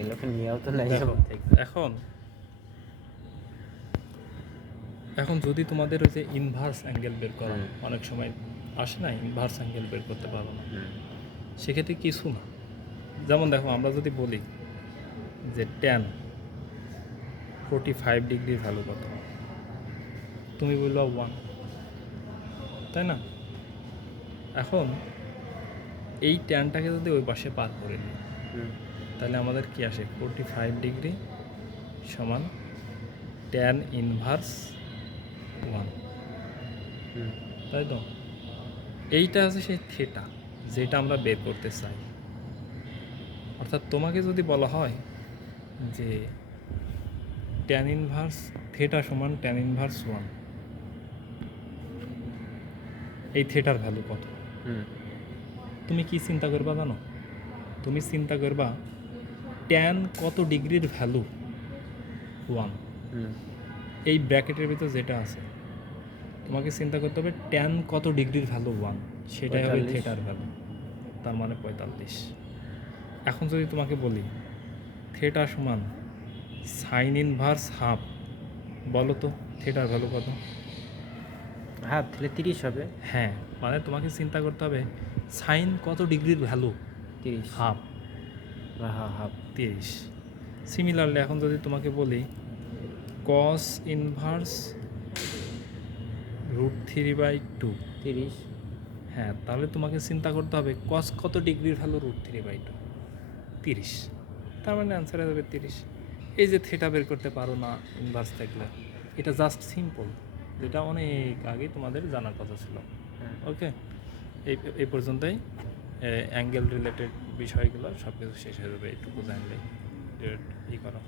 এগুলোকে নিয়েও তো নাই দেখো, ঠিক। এখন যদি তোমাদের ওই যে ইনভার্স অ্যাঙ্গেল বের করা অনেক সময় আসে না, ইনভার্স অ্যাঙ্গেল বের করতে পারো না, সেক্ষেত্রে কিছু না। যেমন দেখো, আমরা যদি বলি যে tan 45 ডিগ্রির ভ্যালু কত, তুমি বললো 1, তাই না? এখন এই ট্যানটাকে যদি ওই পাশে পার করে দিই, তাহলে আমাদের কি আসে? 45 ডিগ্রি সমান ট্যান ইনভার্স 1, তাই তো? এইটা হচ্ছে সেই থিটা যেটা আমরা বের করতে চাই। অর্থাৎ তোমাকে যদি বলা হয় যে ট্যান ইনভার্স থিটা সমান ট্যান ইনভার্স 1, এই থিটার ভ্যালু কত, তুমি কি চিন্তা করবা জানো? তুমি চিন্তা করবা ট্যান কত ডিগ্রির ভ্যালু 1, এই ব্র্যাকেটের ভিতর যেটা আছে তোমাকে চিন্তা করতে হবে ট্যান কত ডিগ্রির ভ্যালু 1, সেটাই হবে 45। থিটার ভ্যালু, তার মানে 45। এখন যদি তোমাকে বলি থিটা সমান সাইন ইনভার্স হাফ, বলো তো থিটার ভ্যালু কত? হাফ তাহলে 30 হবে। হ্যাঁ, মানে তোমাকে চিন্তা করতে হবে সাইন কত ডিগ্রির ভ্যালু 30 হাফ, হাফ 30। সিমিলারলি এখন যদি তোমাকে বলি কস ইনভার্স √3/2, 30। হ্যাঁ, তাহলে তোমাকে চিন্তা করতে হবে কস কত ডিগ্রির ভ্যালু √3/2, 30। তার মানে অ্যান্সার হয়ে যাবে 30। এই যে থিটা বের করতে পারো না ইনভার্স থাকলে, এটা জাস্ট সিম্পল, যেটা অনেক আগে তোমাদের জানার কথা ছিল। ওকে, এই পর্যন্তই অ্যাঙ্গেল রিলেটেড বিষয়গুলো সব কিছু শেষ হয়ে যাবে, এইটুকু জানলেই করো।